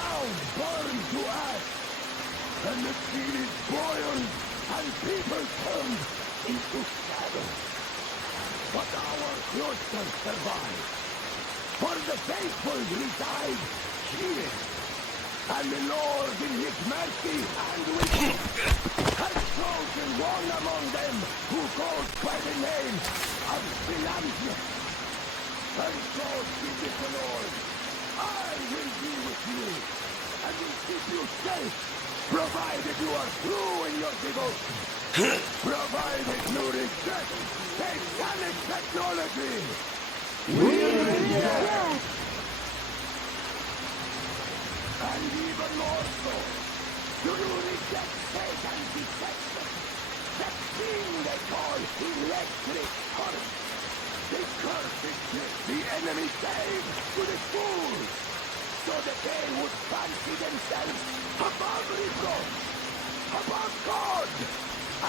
ground burned to ash, and the cities boiled, and people turned into shadow. But our cloister survived, for the faithful reside here, and the Lord in his mercy and wisdom has chosen one among them who goes by the name of Philanthropist. And so speaketh the Lord, I will be with you, and will keep you safe, provided you are true in your devotion, provided you reject satanic technology. We reject! And even more so, do you reject Satan's deception? That thing they call electric current. They curse the enemy gave to the fools, so that they would fancy themselves above reproach, above God,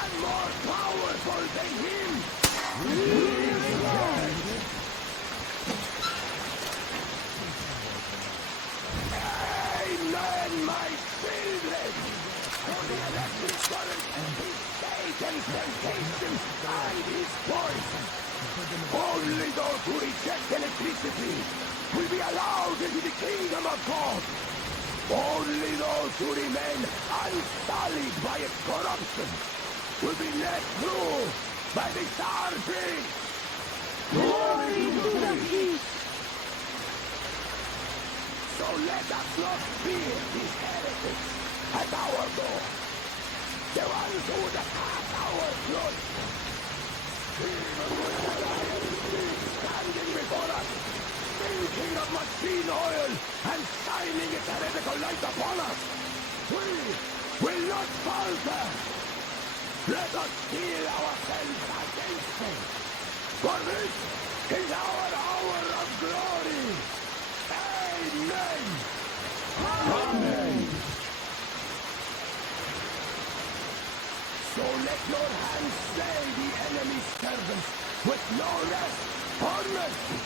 and more powerful than him. Amen, my children! For the electric current is Satan's temptation and his poison. Only those who reject electricity will be allowed into the kingdom of God. Only those who remain unsullied by its corruption will be let through by the Sarping. Glory to the East! So let us not fear these heretics at our door, the ones who would attack our cloister. Even with the lion standing before us, thinking of machine oil and shining its heretical light upon us, we will not falter. Let us steel ourselves against them, for this is our hour of glory. Amen. Amen. So let your hands slay the enemy's servants with no rest or mercy.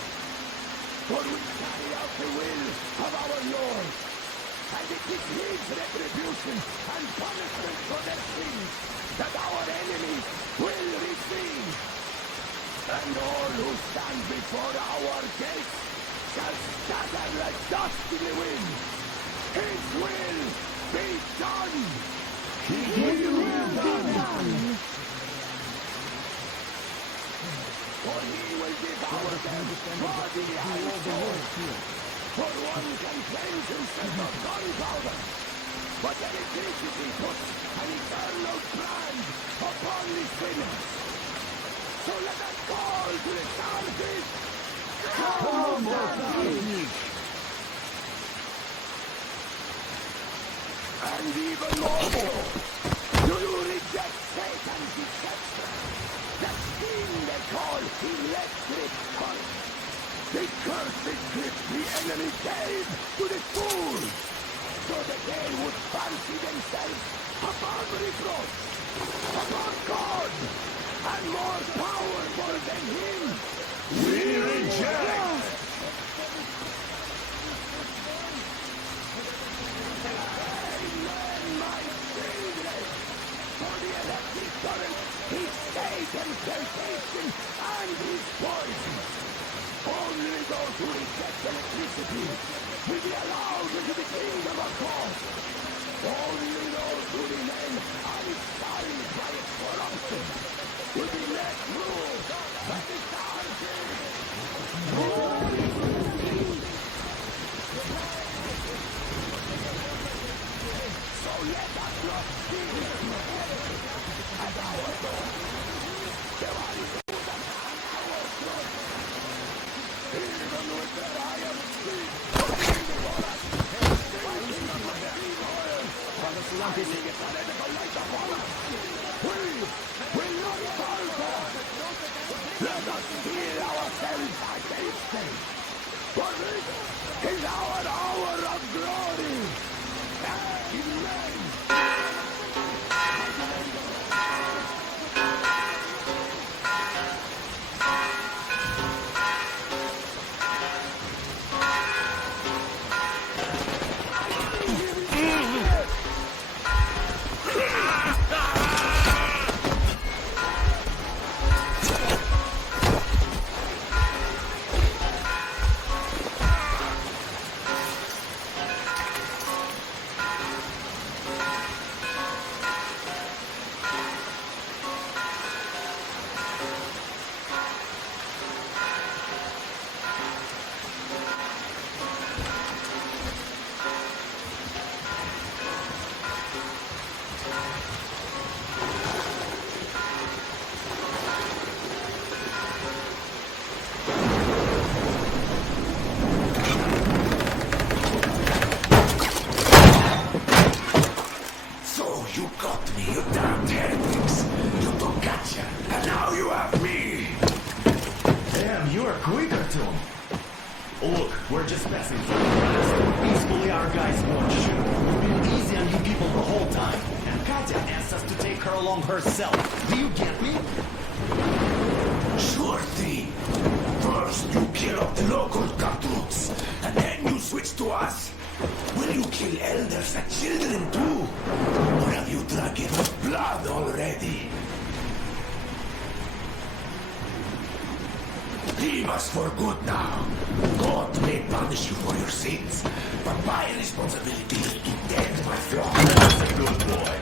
For we carry out the will of our Lord, and it is his retribution and punishment for their sins that our enemies will receive. And all who stand before our gates shall scatter like dust in the wind. His will be done. His will be done. For he will devour them body and soul. For one can cleanse himself of gunpowder, but electricity puts an eternal brand upon the sinners. So let us call to the Sarping. Come, Sarping! And even more so, do you reject Satan's deception? That thing they call electric current. The cursed gift the enemy gave to the fools, so that they would fancy themselves above reproach, above God, and more powerful than him. We reject! Amen, my children! For the electric current is Satan's temptation and his poison. Only those who reject electricity will be allowed into the kingdom of God. Only those who remain unsullied by its corruption will be let through by the Sarping. So let us not fear at our door. The ones who would attack our throne, even with their iron feet, before us, fighting of machine oil, shining its heretical light upon us. We will not falter. Let us steel ourselves against them, for this is our hour of glory. Amen. We're just passing through the past. Peacefully, our guys won't shoot. We've been easy on you people the whole time. And Katya asked us to take her along herself. Do you get me? Sure thing. First you kill off the local cutthroats, and then you switch to us. Will you kill elders and children too? Or have you drunk it with blood already? Leave us for good now. God may punish you for your sins, but my responsibility is to tend my flock. That's a good boy.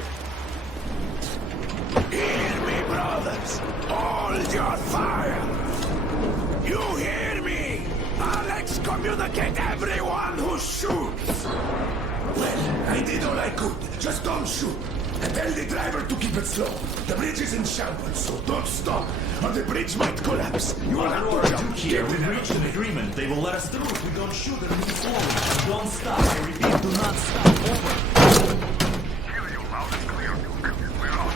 Hear me, brothers! Hold your fire! You hear me? I'll excommunicate everyone who shoots! Well, I did all I could. Just don't shoot. And tell the driver to keep it slow. The bridge is in shambles, so don't stop, or the bridge might collapse. You will have to jump Here, we reached an agreement. They will let us through if we don't shoot and move forward. Don't stop. I repeat, do not stop. Over. Hear you loud and clear, Duke. We're out.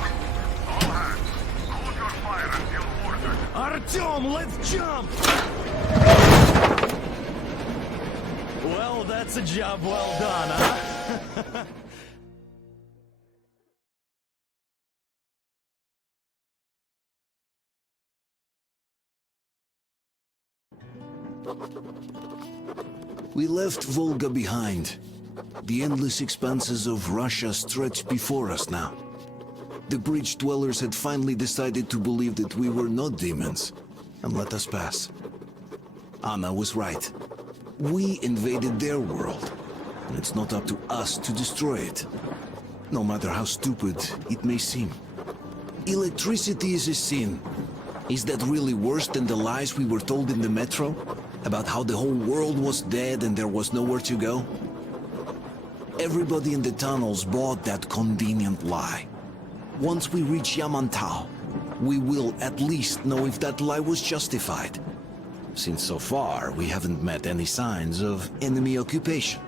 All hands, hold your fire until ordered. Artyom, let's jump! Well, that's a job well done, huh? We left Volga behind. The endless expanses of Russia stretched before us now. The bridge dwellers had finally decided to believe that we were not demons, and let us pass. Anna was right. We invaded their world, and it's not up to us to destroy it, no matter how stupid it may seem. Electricity is a sin. Is that really worse than the lies we were told in the metro? About how the whole world was dead and there was nowhere to go? Everybody in the tunnels bought that convenient lie. Once we reach Yamantau, we will at least know if that lie was justified. Since so far, we haven't met any signs of enemy occupation.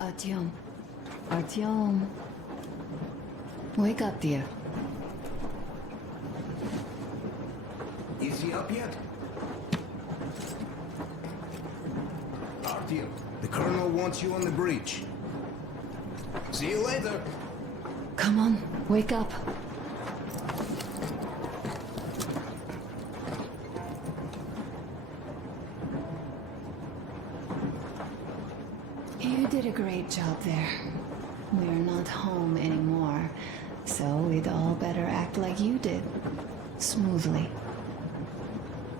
Artyom. Artyom. Wake up, dear. Is he up yet? Artyom, the Colonel wants you on the bridge. See you later. Come on, wake up. You did a great job there. We're not home anymore, so we'd all better act like you did. Smoothly.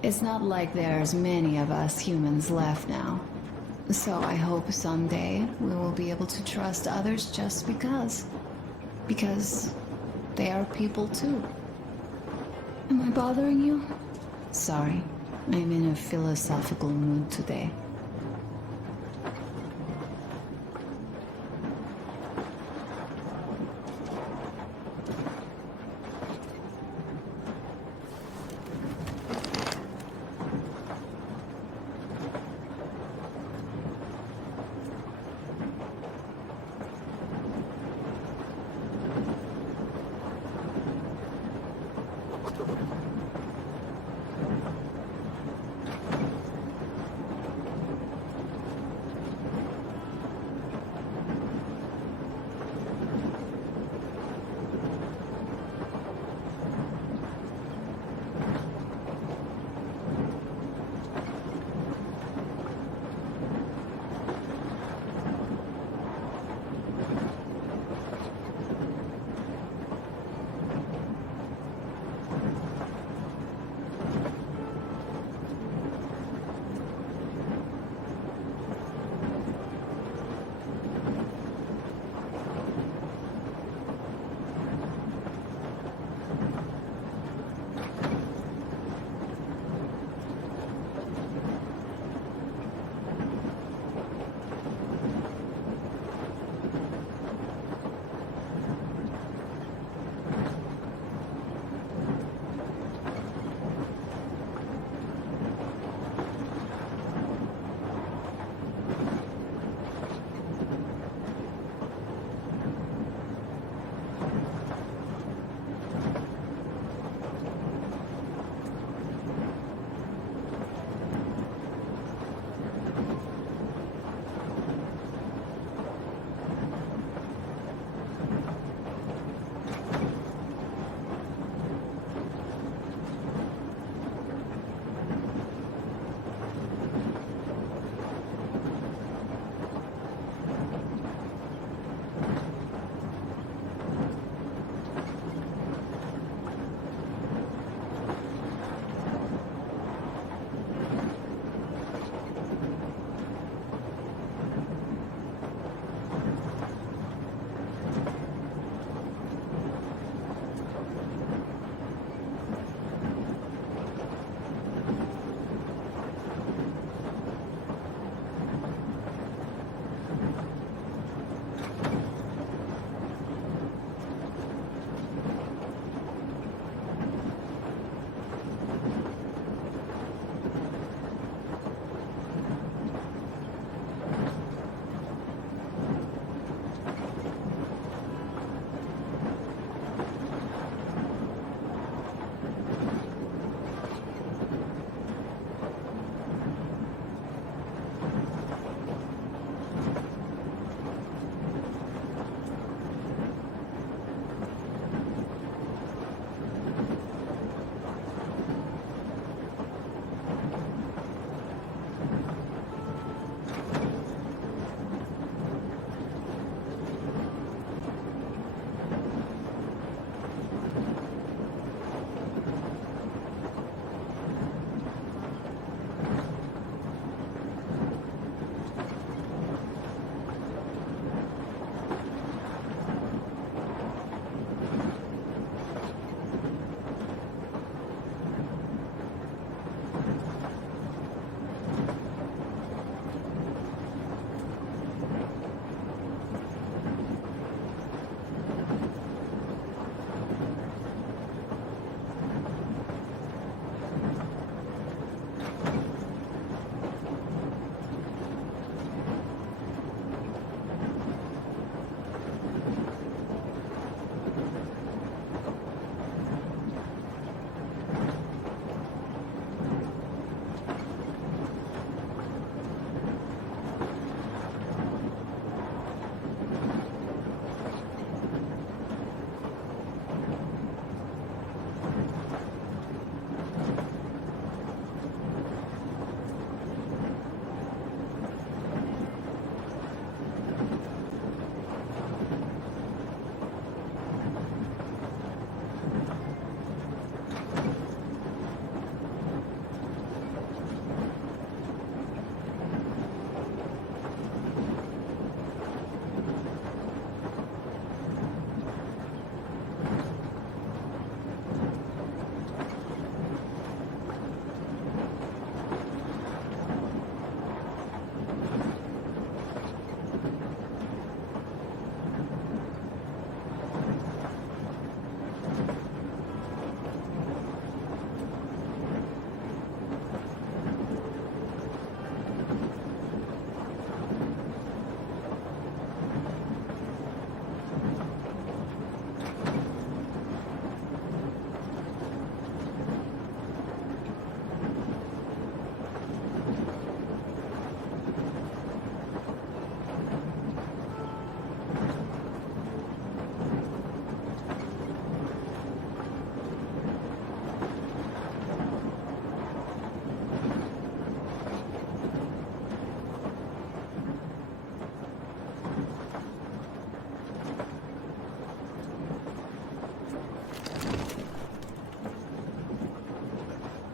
It's not like there's many of us humans left now. So I hope someday we will be able to trust others just because. Because they are people too. Am I bothering you? Sorry, I'm in a philosophical mood today.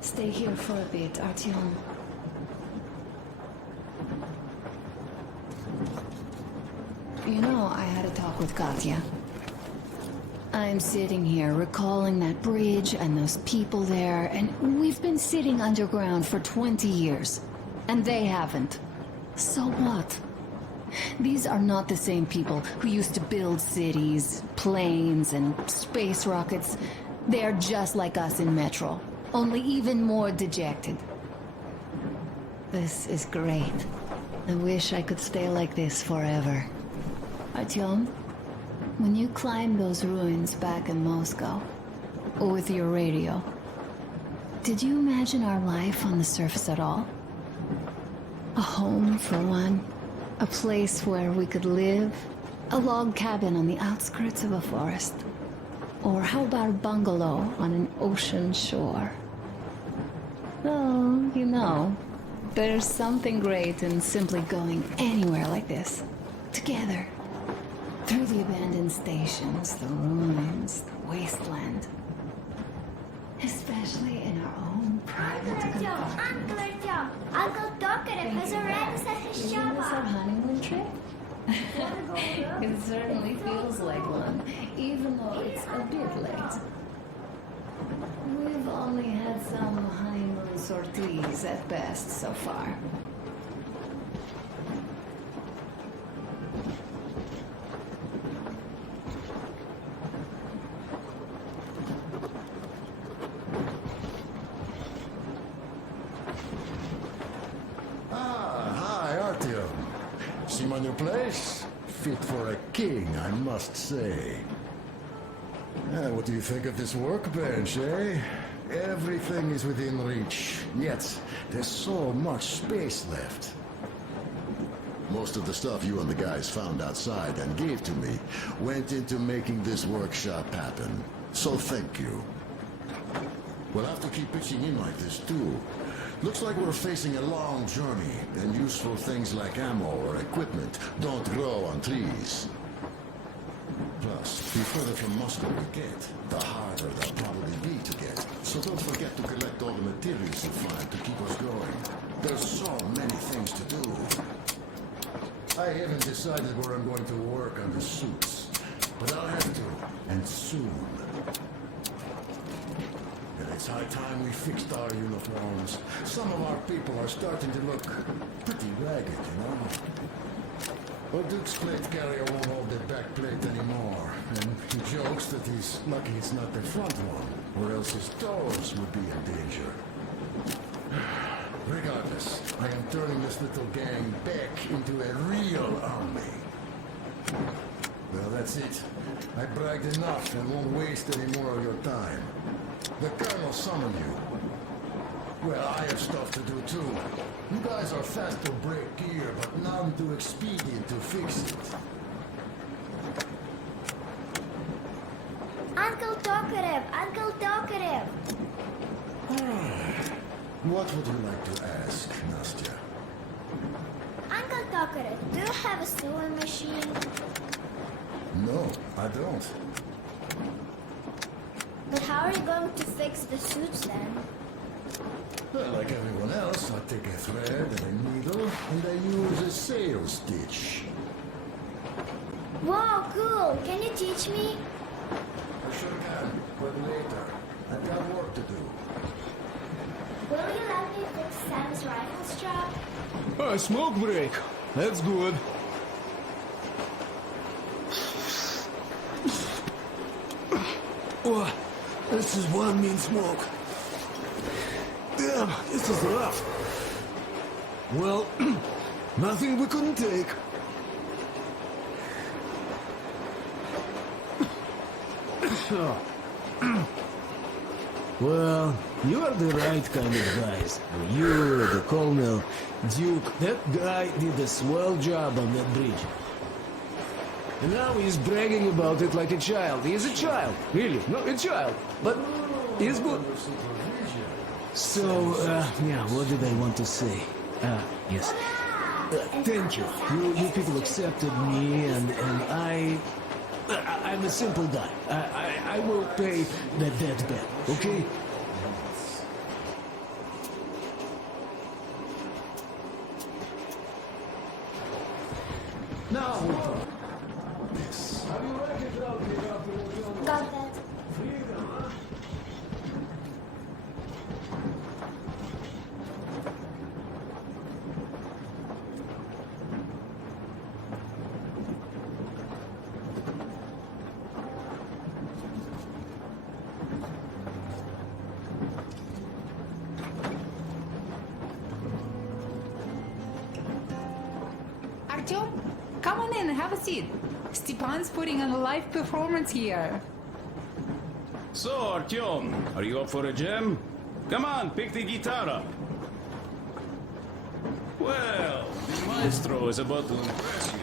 Stay here for a bit, Artyom. You know, I had a talk with Katya. I'm sitting here recalling that bridge and those people there, and we've been sitting underground for 20 years. And they haven't. So what? These are not the same people who used to build cities, planes, and space rockets. They are just like us in Metro, only even more dejected. This is great. I wish I could stay like this forever. Artyom, when you climbed those ruins back in Moscow, with your radio, did you imagine our life on the surface at all? A home, for one. A place where we could live. A log cabin on the outskirts of a forest. Or how about a bungalow on an ocean shore? Oh, you know, there's something great in simply going anywhere like this. Together. Through the abandoned stations, the ruins, the wasteland. Especially in our own private compartment. Uncle Tokarev has already set his Isn't shop this our up. honeymoon trip? It certainly feels like one, even though it's a bit late. We've only had some honeymoon sorties at best so far. Hi, Artyom. See my new place? Fit for a king, I must say. What do you think of this workbench, eh? Everything is within reach, yet there's so much space left. Most of the stuff you and the guys found outside and gave to me went into making this workshop happen. So thank you. We'll have to keep pitching in like this, too. Looks like we're facing a long journey, and useful things like ammo or equipment don't grow on trees. Plus, the further from Moscow we get, the harder they'll probably be to get. So don't forget to collect all the materials you find to keep us going. There's so many things to do. I haven't decided where I'm going to work on the suits, but I'll have to, and soon. And it's high time we fixed our uniforms. Some of our people are starting to look pretty ragged, you know? Well, Duke's plate carrier won't hold the back plate anymore, and he jokes that he's lucky it's not the front one, or else his toes would be in danger. Regardless, I am turning this little gang back into a real army. Well, that's it. I bragged enough and won't waste any more of your time. The Colonel summoned you. Well, I have stuff to do too. You guys are fast to break gear, but none too expedient to fix it. Uncle Tokarev! Uncle Tokarev! What would you like to ask, Nastya? Uncle Tokarev, do you have a sewing machine? No, I don't. But how are you going to fix the suits then? Well, like everyone else, I take a thread and a needle, and I use a sales stitch. Wow, cool! Can you teach me? I sure can, but later. I've got work to do. Will you let me fix Sam's rifle strap? A smoke break. That's good. Oh, this is one mean smoke. Damn, this is rough. Well, nothing we couldn't take. Well, you are the right kind of guys. You, the Colonel, Duke, that guy did a swell job on that bridge. And now he's bragging about it like a child. He's a child, really, not a child, but he's good. So, yeah, what did I want to say? Yes. Thank you. You people accepted me, and I'm a simple guy. I will pay that debt back, okay? Artyom, come on in, have a seat. Stepan's putting on a live performance here. So, Artyom, are you up for a jam? Come on, pick the guitar up. Well, the maestro is about to impress you.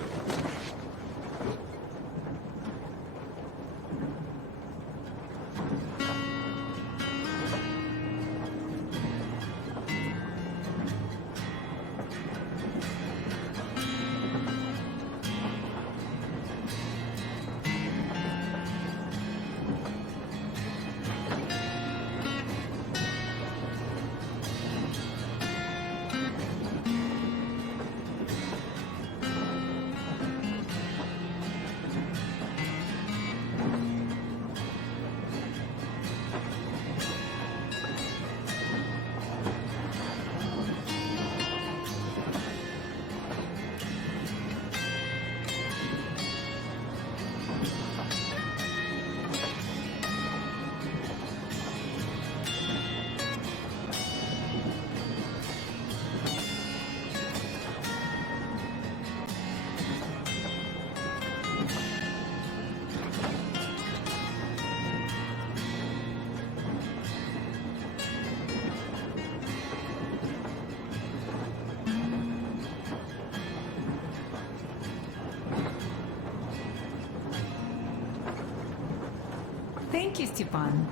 Thank you, Stepan.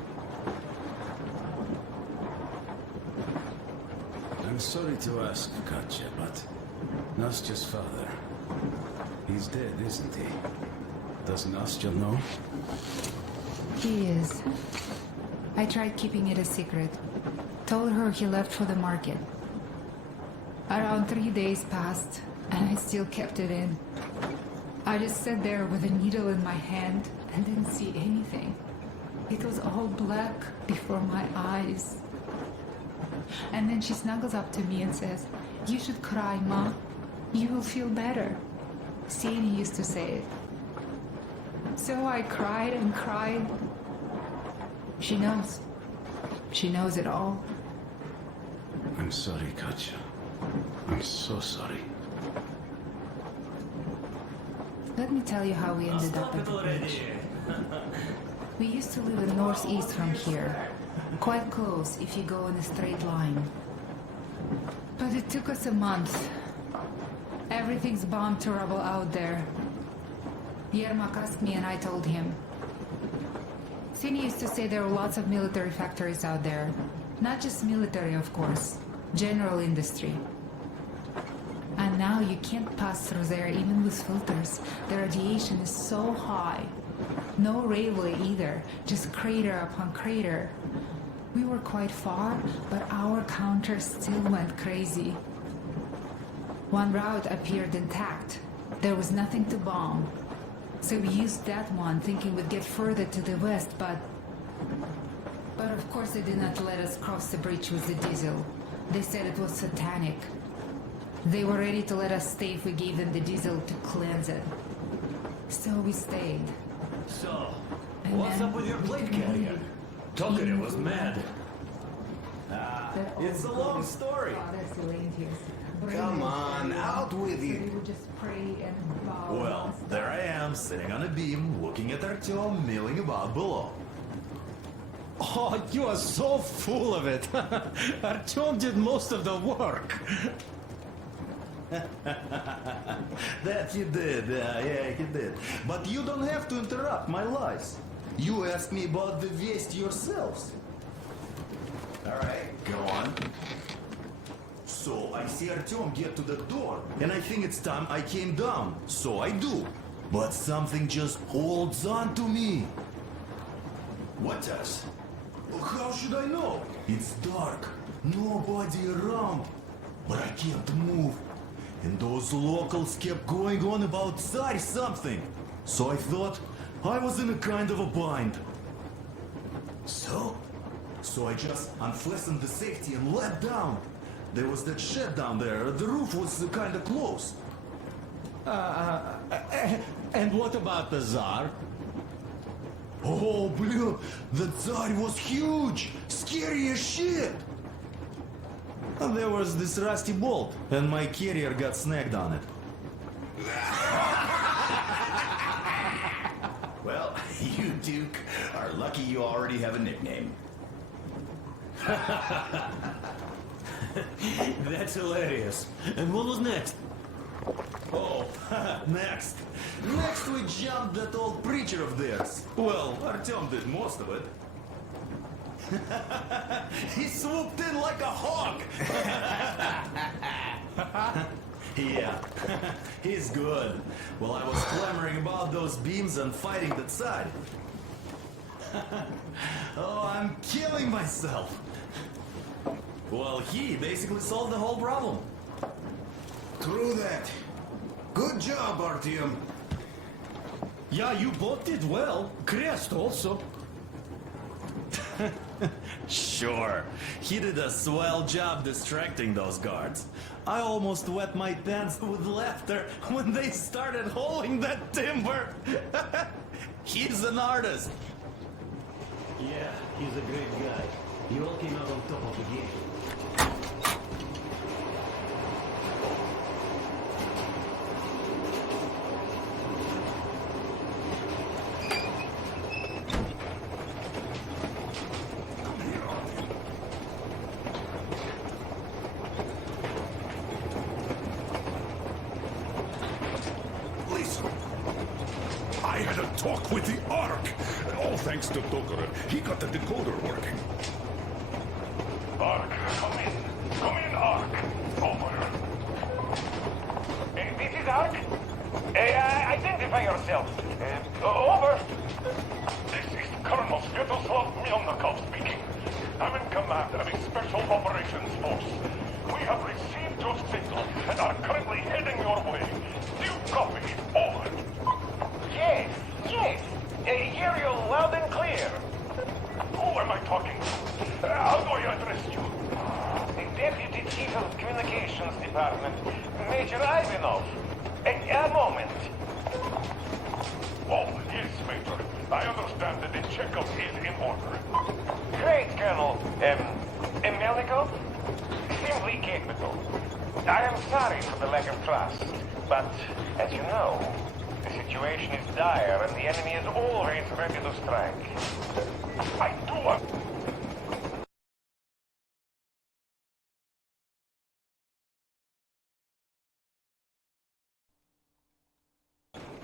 I'm sorry to ask, Katya, but Nastya's father, he's dead, isn't he? Does Nastya know? He is. I tried keeping it a secret. Told her he left for the market. Around 3 days passed, and I still kept it in. I just sat there with a needle in my hand and didn't see anything. It was all black before my eyes. And then she snuggles up to me and says, "You should cry, Ma. You will feel better." Sadie used to say it. So I cried and cried. She knows. She knows it all. I'm sorry, Katya. I'm so sorry. Let me tell you how we ended up at the bridge. We used to live in northeast from here. Quite close if you go in a straight line. But it took us a month. Everything's bombed to rubble out there. Yermak asked me and I told him. Cindy used to say there were lots of military factories out there. Not just military, of course. General industry. And now you can't pass through there even with filters. The radiation is so high. No railway either, just crater upon crater. We were quite far, but our counter still went crazy. One route appeared intact. There was nothing to bomb. So we used that one, thinking we'd get further to the west, but of course they did not let us cross the bridge with the diesel. They said it was satanic. They were ready to let us stay if we gave them the diesel to cleanse it. So we stayed. So, And what's then up with your we plate couldn't carrier? leave. Tokarev was mad. That It's a old long building story. goddess Elanthius. Come on, Brilliant. out with So you. we would just pray and bow. Well, nonstop. there I am, sitting on a beam, looking at Artyom milling about below. Oh, you are so full of it. Artyom did most of the work. That he did, yeah, he did. But you don't have to interrupt my lies. You asked me about the Vest yourselves. Alright, go on. So I see Artyom get to the door, and I think it's time I came down. So I do. But something just holds on to me. What does? How should I know? It's dark. Nobody around. But I can't move. And those locals kept going on about Tsar something. So I thought I was in a kind of a bind. So I just unfastened the safety and let down. There was that shed down there. The roof was kind of closed. And what about the Tsar? Oh, blue, the Tsar was huge, scary as shit. And there was this rusty bolt, and my carrier got snagged on it. Duke are lucky you already have a nickname. That's hilarious. And what was next? Oh, next. Next we jumped that old preacher of theirs. Well, Artyom did most of it. He swooped in like a hawk. Yeah, he's good. While I was clamoring about those beams and fighting that side. Oh, I'm killing myself. Well, he basically solved the whole problem. True that. Good job, Artyom. Yeah, you both did well. Crest also. Sure, he did a swell job distracting those guards. I almost wet my pants with laughter when they started hauling that timber. He's an artist. Yeah, he's a great guy. You all came out on top of the game. Listen, I had a talk with the Ark. All thanks to Tokarev. He got the decoder working. Ark, come in. Come in, Ark. Over. This is Ark. Identify yourself. Over. This is Colonel Sviatoslav Melnikov speaking. I'm in command of a special operations force. We have received your signal and are currently heading your way. Do you copy? Over. Yes. Hear you loud and clear. Who am I talking to? How do I address you? The Deputy Chief of Communications Department, Major Ivanov. A moment. Oh, yes, Major. I understand that the checkup is in order. Great, Colonel. Melnikov? Simply capable. I am sorry for the lack of trust, but as you know, the situation is dire and the enemy is always ready to strike. I do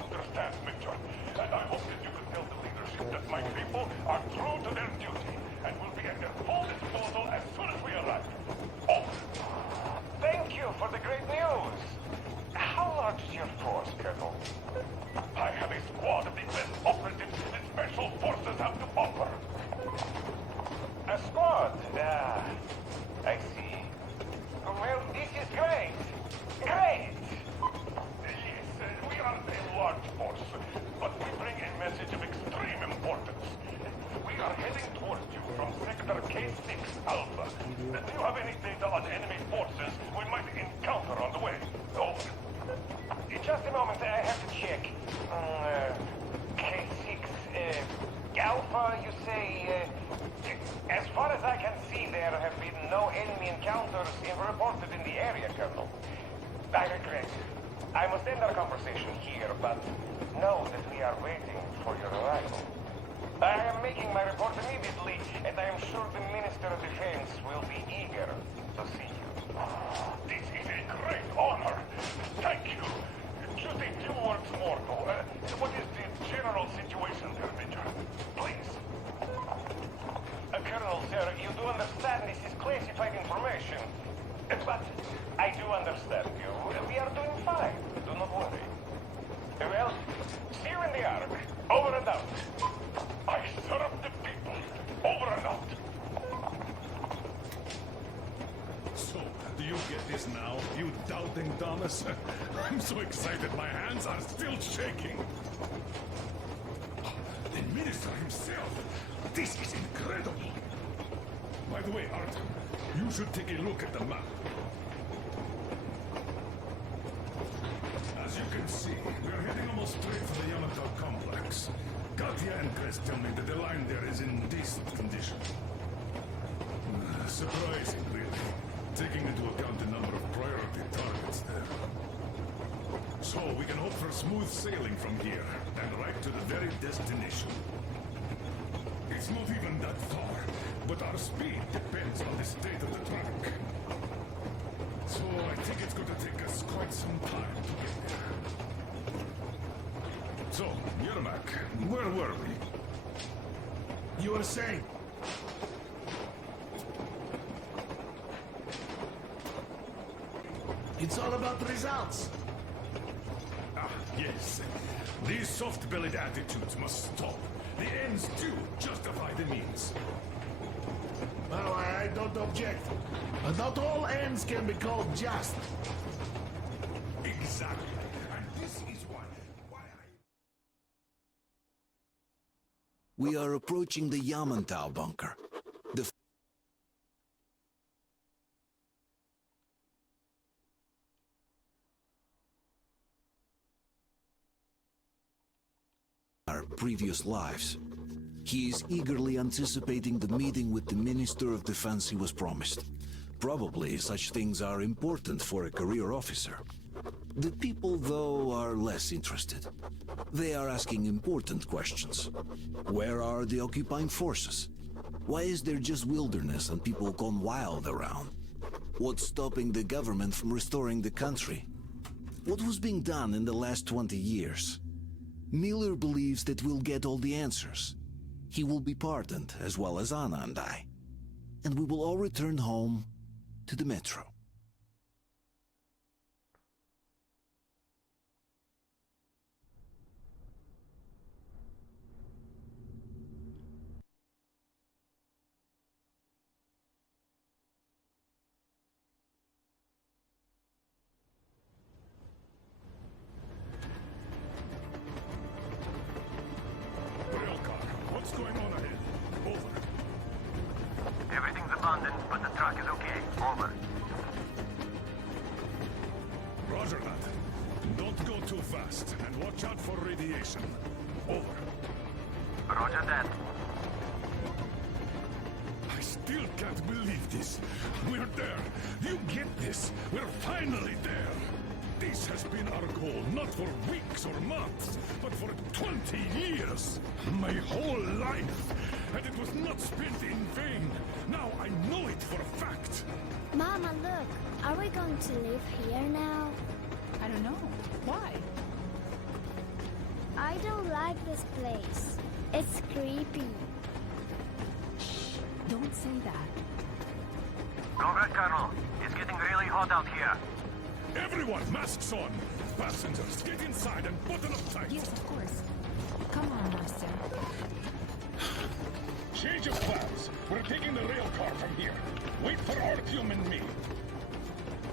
understand, Major. And I hope that you can tell the leadership that my people are true to their duty and will be at their full disposal as soon as we arrive. Over. Thank you for the great news. How large is your force, Colonel? I have a squad of the best operatives that special forces have to offer. A squad? I see. Well, this is great. Great! Yes, we are a large force, but we bring a message of extreme importance. We are heading towards you from Sector K6 Alpha. Do you have any data on enemy forces we might encounter on the way? Over. Just a moment, I have to check. K6 Alpha, you say? As far as I can see, there have been no enemy encounters reported in the area, Colonel. I regret. I must end our conversation here, but know that we are waiting for your arrival. I am making my report immediately, and I am sure the Minister of Defense will be eager to see you. This is a great honor. Thank you. Just a few words more, though. What is the general situation there, Major? Please. Colonel, sir, you do understand this is classified information. But I do understand you. We are doing fine. Do not worry. Well, see you in the Ark. Over and out. I serve the people. Over and out. So, do you get this now, you doubting Thomas? I'm so excited my hands are still shaking. The minister himself! This is incredible! By the way, Artyom, you should take a look at the map. As you can see, we are heading almost straight for the Yamato complex. Katya and Crest tell me that the line there is in decent condition. Surprising, really, taking into account the number of priority targets there. So we can hope for smooth sailing from here, and right to the very destination. It's not even that far, but our speed depends on the state of the track. So I think it's going to take us quite some time to get there. So, Yermak, where were we? You were saying? It's all about results. Ah, yes. These soft-bellied attitudes must stop. The ends do justify the means. Well, I don't object. But not all ends can be called just. Exactly. And this is why We are approaching the Yamantau bunker. The our previous lives. He is eagerly anticipating the meeting with the Minister of Defense he was promised. Probably such things are important for a career officer. The people, though, are less interested. They are asking important questions. Where are the occupying forces? Why is there just wilderness and people gone wild around? What's stopping the government from restoring the country? What was being done in the last 20 years? Miller believes that we'll get all the answers. He will be pardoned, as well as Anna and I. And we will all return home to the metro. Railcar, what's going on ahead? Over. Everything's abandoned, but the truck is okay. Over. Roger that. Don't go too fast, and watch out for radiation. Over. Roger that. I still can't believe this. We're there. You get this. We're finally there. This has been our goal, not for weeks or months, but for 20 years. My whole life. And it was not spent in vain. Now I know it for a fact. Mama, look. Are we going to live here now? I don't know. Why? I don't like this place. It's creepy. Don't say that. Comrade Colonel, it's getting really hot out here. Everyone, masks on. Passengers, get inside and button up tight. Yes, of course. Come on, Marcel. Change of plans. We're taking the rail car from here. Wait for Artyom and me.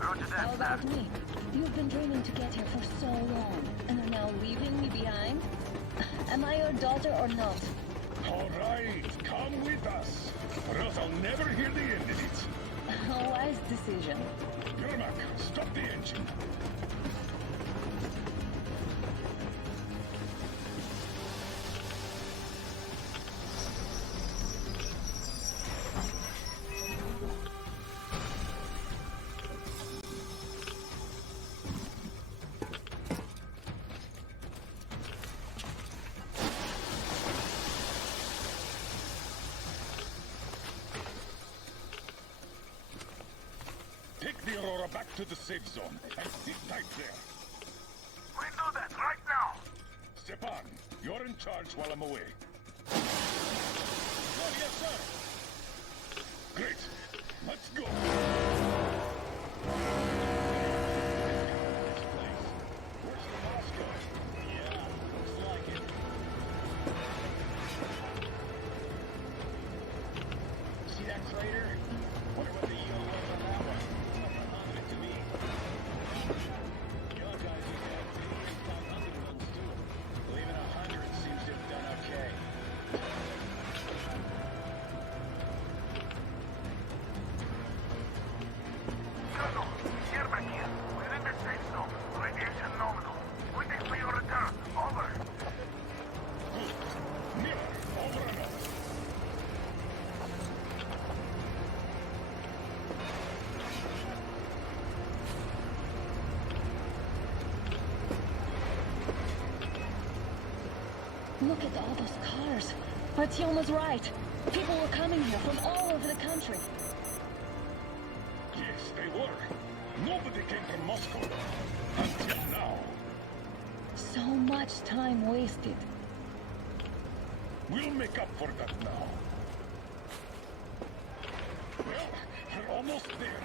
Roger that, How about me? You've been dreaming to get here for so long, and are now leaving me behind? Am I your daughter or not? All right, come with us, or else I'll never hear the end of it. A wise decision. Yermak, stop the engine. Take the Aurora back to the safe zone and sit tight there. We'll do that right now. Stepan, you're in charge while I'm away. Oh, yes, sir. Great. Let's go. This place. Where's the Moscow? Yeah, looks like it. See that crater? Wonder what the yield was on that one. Nothing on it to me. The other guys used to have 500 guns too. Believe in 100 seems to have done okay. Colonel, Yermak here. We're in the safe zone. Radiation nominal. Waiting for your return. Over. Miller, over and out. Look at all those cars. Artyom was right. People were coming here from all over the country. Yes, they were. Nobody came from Moscow. Until now. So much time wasted. We'll make up for that now. Well, we're almost there.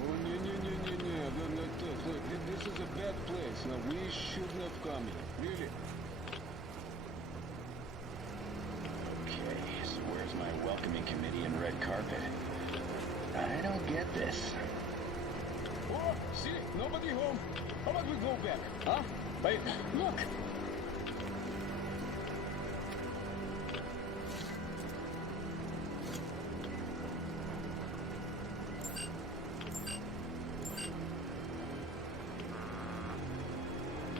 Oh, no. Look, this is a bad place. Now, we shouldn't have come here. Really? Okay, so where's my welcoming committee and red carpet? I don't get this. Oh, see? Nobody home. How about we go back? Huh? Wait. Look!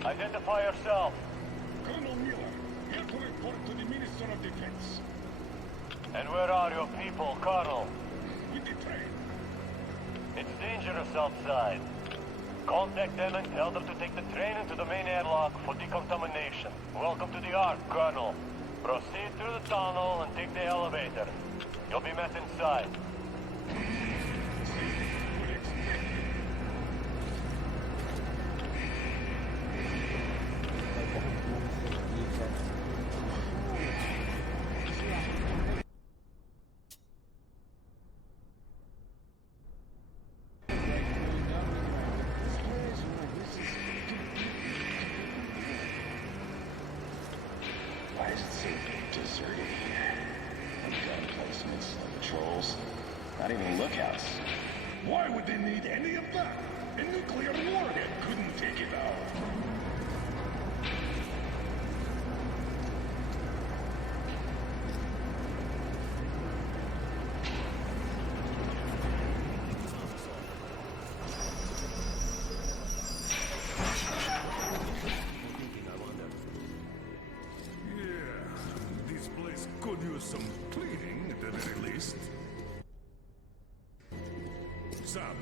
Identify yourself. Colonel Miller, here to report to the Minister of Defense. And where are your people, Colonel? With the train. It's dangerous outside. Contact them and tell them to take the train into the main airlock for decontamination. Welcome to the Ark, Colonel. Proceed through the tunnel and take the elevator. You'll be met inside. Why is it so deserted here? No gun placements, no patrols, not even lookouts. Why would they need any of that? A nuclear warhead couldn't take it out. This place could use some cleaning at the very least. Sam,